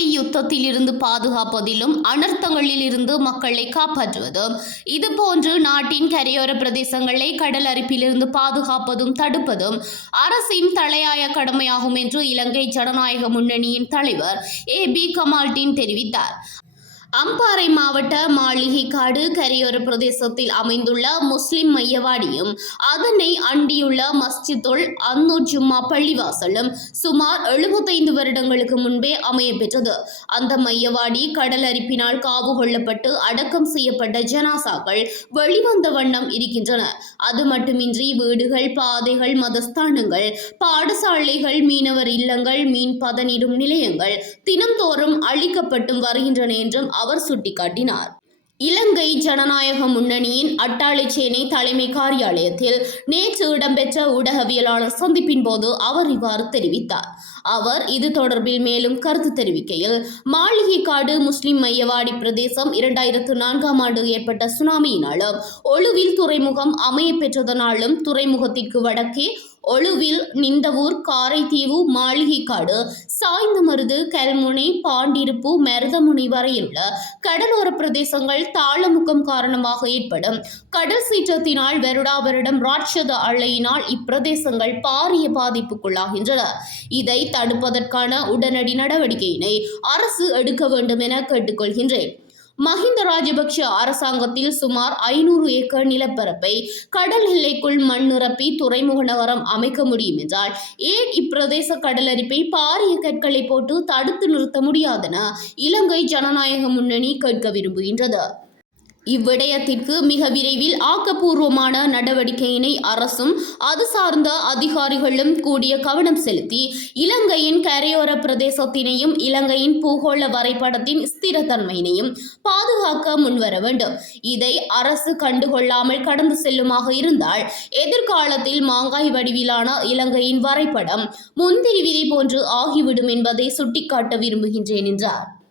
யுத்தத்தில் இருந்து பாதுகாப்பதிலும் அனர்த்தங்களில் இருந்து மக்களை காப்பாற்றுவதும் இதுபோன்று நாட்டின் கரையோர பிரதேசங்களை கடல் அரிப்பிலிருந்து பாதுகாப்பதும் தடுப்பதும் அரசின் தலையாய கடமையாகும் என்று இலங்கை ஜனநாயக முன்னணியின் தலைவர் ஏ பி கமால்டீன் தெரிவித்தார். அம்பாறை மாவட்ட மாளிகைக்காடு கரையோர பிரதேசத்தில் அமைந்துள்ள முஸ்லிம் மையவாடியும் அதனை அண்டியுள்ள மஸ்ஜிதுல் அன்னூர் ஜும்மா பள்ளிவாசலும் சுமார் எழுபத்தைந்து வருடங்களுக்கு முன்பே அமைய பெற்றது. அந்த மையவாடி கடல் அரிப்பினால் காவு கொள்ளப்பட்டு அடக்கம் செய்யப்பட்ட ஜனாசாக்கள் வெளிவந்த வண்ணம் இருக்கின்றன. அது மட்டுமின்றி வீடுகள் பாதைகள் மதஸ்தானங்கள் பாடசாலைகள் மீனவர் இல்லங்கள் மீன் பதனிடும் நிலையங்கள் தினந்தோறும் அழிக்கப்பட்டும் வருகின்றன என்றும் அவர் சுட்டிக்காட்டினார். இலங்கை ஜனநாயக முன்னணியின் அட்டாளைச்சேனை தலைமை காரியாலயத்தில் நேற்று இடம்பெற்ற ஊடகவியலாளர் சந்திப்பின் போது அவர் இவ்வாறு தெரிவித்தார். அவர் இது தொடர்பில் மேலும் கருத்து தெரிவிக்கையில் மாளிகைக்காடு முஸ்லிம் மையவாடி பிரதேசம் இரண்டாயிரத்து நான்காம் ஆண்டு ஏற்பட்ட சுனாமியினாலும் ஒழுவில் துறைமுகம் அமைய பெற்றதனாலும் துறைமுகத்திற்கு வடக்கே ஒழுவில் நிந்தவூர் காரைதீவு மாளிகைக்காடு. சாய்ந்தமருது கல்முனை பாண்டிருப்பு மருதமுனை வரையுள்ள கடலோர பிரதேசங்கள் தாளமுக்கம் காரணமாக ஏற்படும். கடல் சீற்றத்தினால் வருடா வருடம் ராட்சத அலையினால் இப்பிரதேசங்கள் பாரிய பாதிப்புக்குள்ளாகின்றன. இதை தடுப்பதற்கான உடனடி நடவடிக்கையினை அரசு எடுக்க வேண்டும் என கேட்டுக்கொள்கின்றேன். மஹிந்த ராஜபக்ஷ அரசாங்கத்தில் சுமார் ஐநூறு ஏக்கர் நிலப்பரப்பை கடல் எல்லைக்குள் மண் நிரப்பி துறைமுக நகரம் அமைக்க முடியும் என்றால் ஏன் இப்பிரதேச கடலரிப்பை பாரிய கற்களை போட்டு தடுத்து நிறுத்த முடியாதென இலங்கை ஜனநாயக முன்னணி கேட்க விரும்புகின்றது? இவ்விடயத்திற்கு மிக விரைவில் ஆக்கப்பூர்வமான நடவடிக்கையினை அரசும் அது சார்ந்த அதிகாரிகளும் கூடிய கவனம் செலுத்தி இலங்கையின் கரையோர பிரதேசத்தினையும் இலங்கையின் பூகோள வரைபடத்தின் ஸ்திரத்தன்மையினையும் பாதுகாக்க முன்வர வேண்டும். இதை அரசு கண்டுகொள்ளாமல் கடந்து செல்லுமாக இருந்தால் எதிர்காலத்தில் மாங்காய் வடிவிலான இலங்கையின் வரைபடம் முந்திரி விதை போன்று ஆகிவிடும் என்பதை சுட்டிக்காட்ட விரும்புகின்றேன் என்றார்.